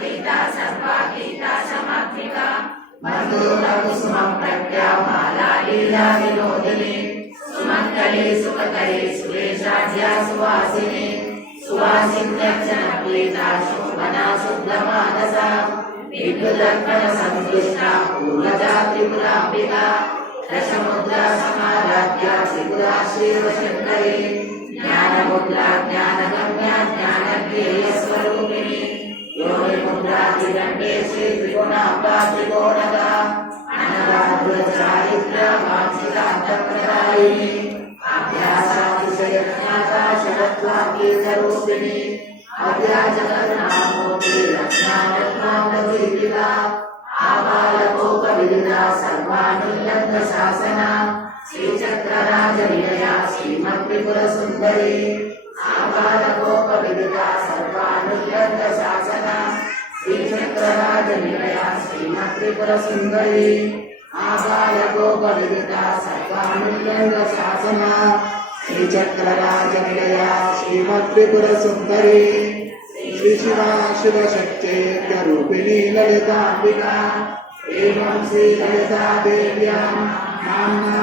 गीता सर्वागीता समात्मिका मधुरकुसुमं प्रज्ञामाला लीला विनोदिनी सुमंगली सुखकरी सुरेशाढ्या सुवासिनी सुवासिन्यर्चनप्रीता शोभना शुद्धमानसा विद्युदर्पण संतुष्टा पूर्वजा त्रिपुराम्बिका दशमुद्रा समाराध्या त्रिपुरा श्रीवशङ्करी ज्ञानमुद्रा ज्ञानगम्या ज्ञानज्ञेयस्वरूपिणी योनिमुद्रा त्रिदण्डे श्रीत्रिगुणाम्बा त्रिकोणदा अनगाधुरचारित्र्य वाञ्छितान्तप्रदायिनी अभ्यासातिशयज्ञाता शरत्वाकीर्तरूपिणी अव्याजकरुणामूर्ति लक्ष्मानत्मान्ददीपिका आबालकोपविदिता सर्वानुल्लङ्घशासना श्रीचक्रराजनिलया श्रीमत्त्रिपुरसुन्दरी आबालकोपविदिता सर्वानुल्लङ्घशासना श्रीचक्रराजनिलया श्रीमत्त्रिपुरसुन्दरी आबालकोपविदिता सर्वानुल्लङ्घशासना श्रीचक्रराजनिलया श्रीमत्त्रिपुरसुन्दरी श्री शिवा शिवशक्त्यरूपिणी ललिताम्बिका एवं श्री ललिता देव्यां नाम्ना